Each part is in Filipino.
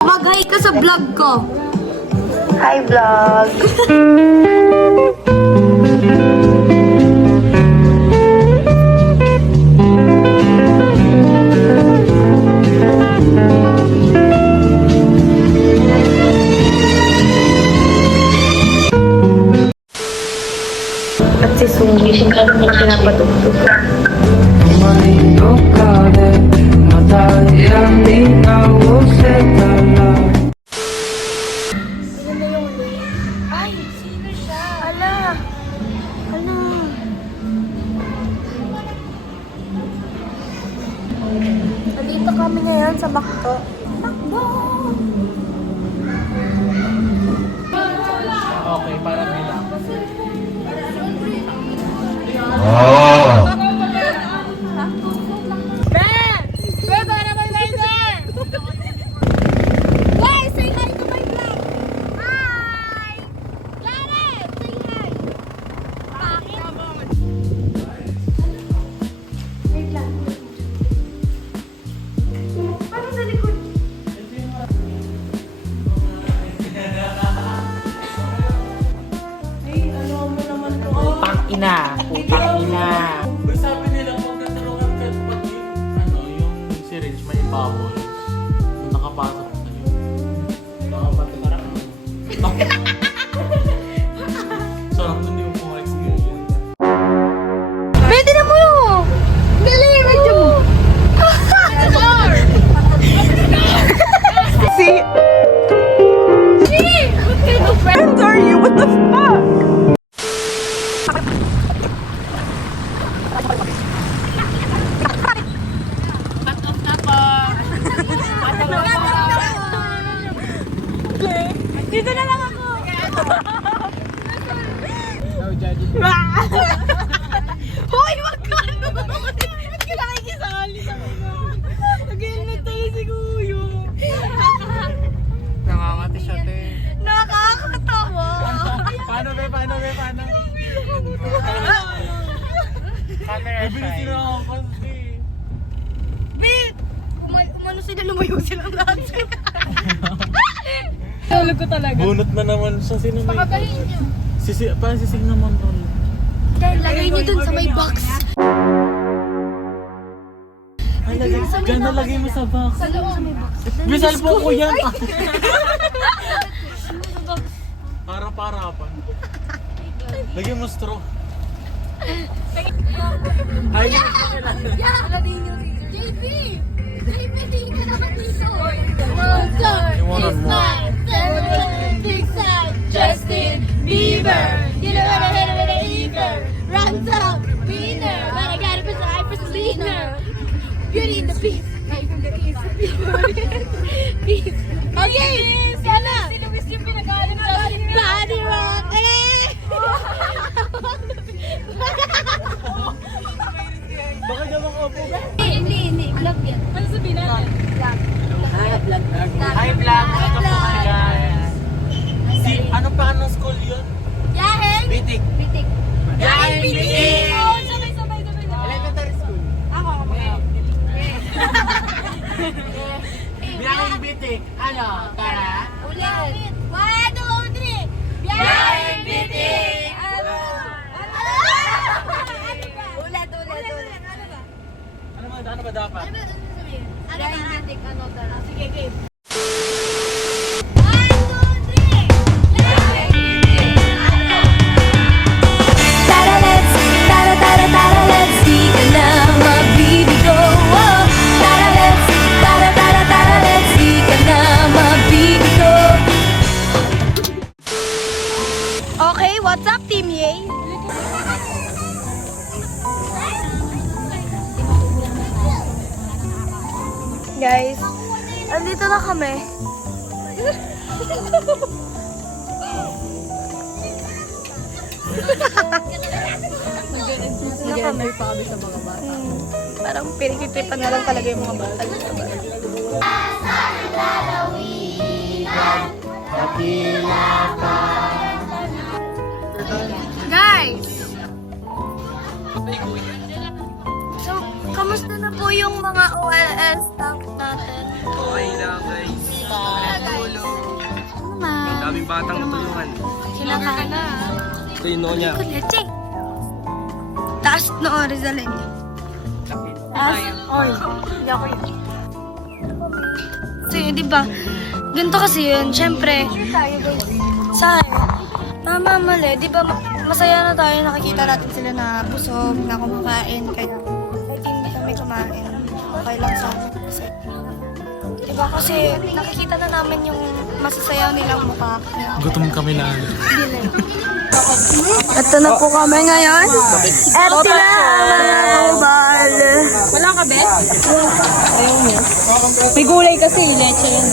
Mag-hi ka sa vlog ko. Hi, vlog! At si Sunggi, siya mo pinapatugtog. Ay, sino siya? Ala. Ala. Nandito kami ngayon sa Makto. Makto! Okay, para bilang. Guys, say hi to my vlog! Hi! Clarence, say hi! Bakit? Wait lang. Parang sa likod. Putang ina. Sabi nila, huwag natulungan ka pag yung syringe may bubbles. Kung nakapasok na yun. Nakapatulungan. Sarap na hindi mo pong experience. Pwede na mo yun! Galing! Medyo mo! See? What kind of friends are you? What the fuck? Dito na lang ako! Hoy, wag ka! Ba't ka nakikisali sa mga? Nag-helmet tayo si Kuyo. Nangangati siya, te. Nakakatawa! Paano? Bibili sila ako kasi. Bit! Umano sila, lumayo silang lahat. Tulog ko talaga. Bunot na naman siya. Sino may? Pakagaling niyo. Parang sisig naman ron. Dahil lagay niyo dun sa may box. Diyan nalagay mo sa box. Sa loob sa may box. Bisal po ko yan. Para pa. Lagyan mo straw. Ay, JP! JP, tingin ka naman dito. One star Iwanan is mo. mine. Big side, Justin Bieber. You know what I hit with an Eber. Runs up, winner. But I got it for the hyper leaner. Beauty in the beast. Right from the east. Beast. Okay, sana. Si Luis yung pinag-aalim sa Body rock. baka naman ako. Hindi. Vlog yan. Ano sabihin natin? Vlog. Hi vlog. Ito po kayo guys. Ano pa anong school yun? Yaheng! Bitik. Bitik. Yaheng Bitik! Sabay. Elementary school. Ako. Yaheng Bitik. Ano? Tara. Ulit. 1, 2, 3. Yaheng Bitik! Ano? Ulit. Ano ba dapat? Ano ba sasabihin? Yaheng Bitik, ano tara? Sige, game. Okay, what's up, Team Yay? Guys, andito na kami. Na kami pa kami sa mga bata. Parang pinagtitripan na lang talaga yung mga bata. Guys! mga OLS staff natin. Okay lang guys. Tulong. Mama. Daming batang natulungan. Sila ka na. Ito yung noo niya. Kuleche. Taas na Rizalin. Oy, hindi ako yun. So yun, di ba? Ganito kasi yun, syempre. Saan? Mali, di ba masaya na tayo nakikita natin sila na busog, na kumakain, kaya kahit hindi kami kumain, okay lang sa amin. Kasi, di ba kasi nakikita na namin yung masasayaw nilang mukha. Gutom kami na. Ito na po kami ngayon. At sila ang bal. Wala ka, be? Ayaw niya. May gulay kasi, leche yan.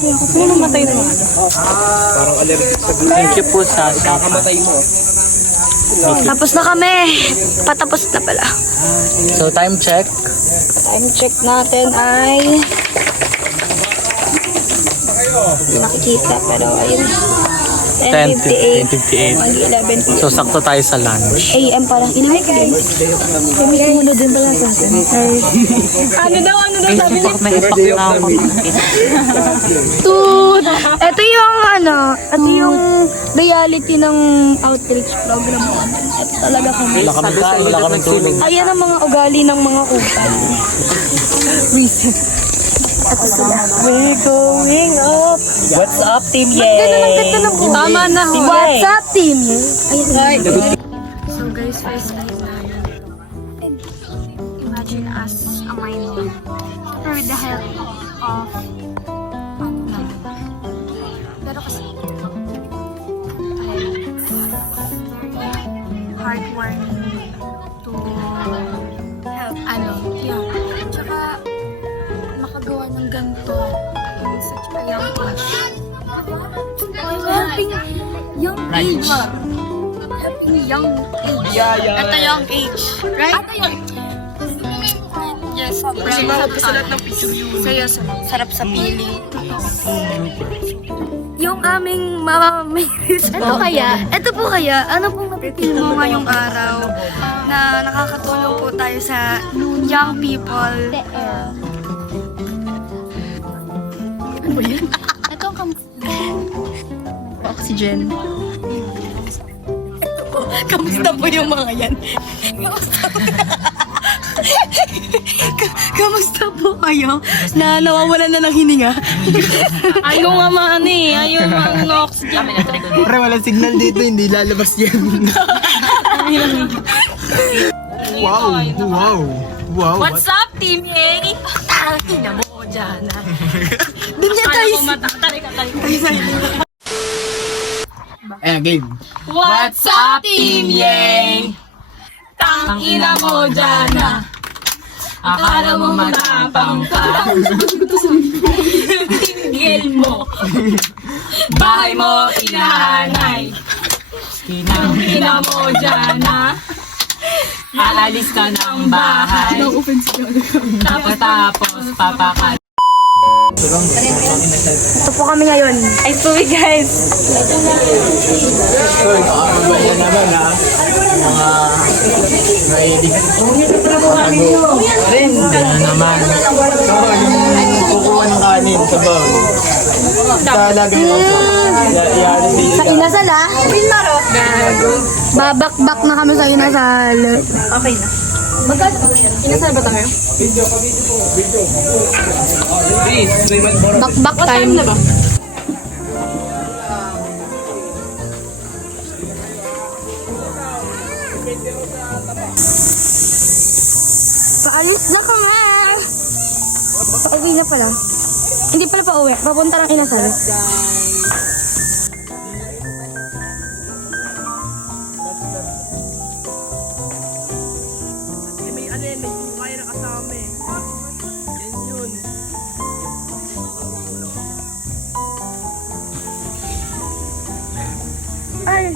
Sino namatay na mga? Parang allergic sa gluten. Thank you po sa Nakamatay mo. Tapos na kami. Patapos na pala. So time check. Time check natin ay... Hindi nakikita pero ayun. 10:58. 10:58. 11 So sakto tayo sa lunch. AM parang inahay ka guys. Kami sumunod din pala sa atin. Ano daw sabi niya? May ipak na ako. Tut! Ito yung ito yung reality ng outreach program namin. Ito talaga kami. Wala kami kain, wala kami tulog. Ayan ang mga ugali ng mga kupal. Ito sila. We're going up. What's up, Team Ganda ng buhay. Tama na ho. What's up, team? Ayun. So guys, first time namin. Imagine us a minor. Or with the help of pero kasi heartwarming to help yun. Tsaka makagawa ng ganito in such a young age. Helping young age. Helping young age. At a young age. Right? At a young age. Yes, Kasi mahal sa lahat ng picture yun. seryoso, sarap sa piling. Yung aming mamamilis. Ito po kaya, ano pong napipil mo ngayong araw na nakakatulong po tayo sa young people? Ano ba yan? Ito ang oxygen. Kamusta po yung mga yan? Kamusta po kayo na nawawalan na ng hininga? Ayaw nga ayaw nga oxygen. Pre, walang signal dito, hindi lalabas yan. Wow. What's up, Team A? Tangina mo dyan. Doon niya tayo. Game. What's up, Team Yang? Tangina mo dyan. Akala mo matapang ka. Tingil mo. Bahay mo inahanay. Tangina mo dyan. Aalis ka ng bahay. Tapos papakat. Ito po kami ngayon. Ay, sorry guys. Yan naman ha. Mga may rin. Ano naman. Yung kukuha ng kanin sa bowl. Talagay mo. Sa inasal ha? Babakbak na kami sa inasal. Okay na. Inasal ba tayo? Bakbak time. Na ba? Paalis na kami! Pauwi na pala. Hindi pala pauwi. Papunta ng inasal. May kaya na kasama eh. Yan yun. Ay!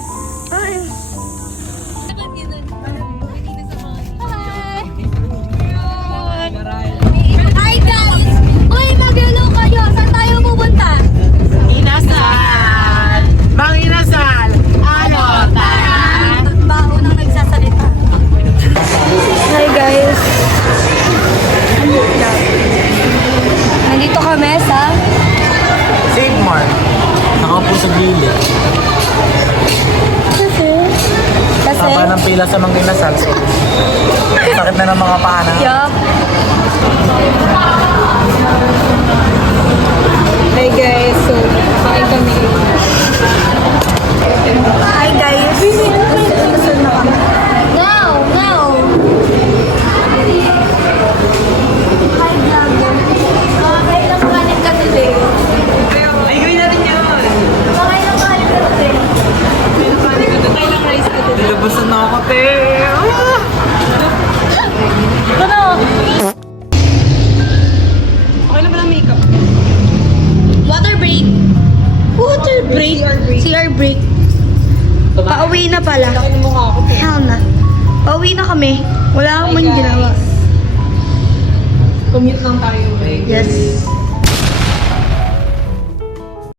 Hi guys! Uy, mag-hello kayo! Saan tayo pupunta? Inasal! Bang inasal! Ano? Tara! Baho nang nagsasalita. Hi guys! wala nang pila sa Manginasal. So, sakit na ng mga paa na. Yup. Hi guys, so kain kami. Hi guys! No! Hi vlogger! Makakain ng kanin ka today. Ay, gawin natin yun. Makakain ng kanin ka today. Kain ng rice ka din. Nilabasan na ako, te. Ano? Okay na ba ng makeup? Water break! Water break? CR break. Pauwi na pala. Laki ng mukha ko. Hell na. Pauwi na kami. Wala akong man ginawa. Commute lang tayo. Yes.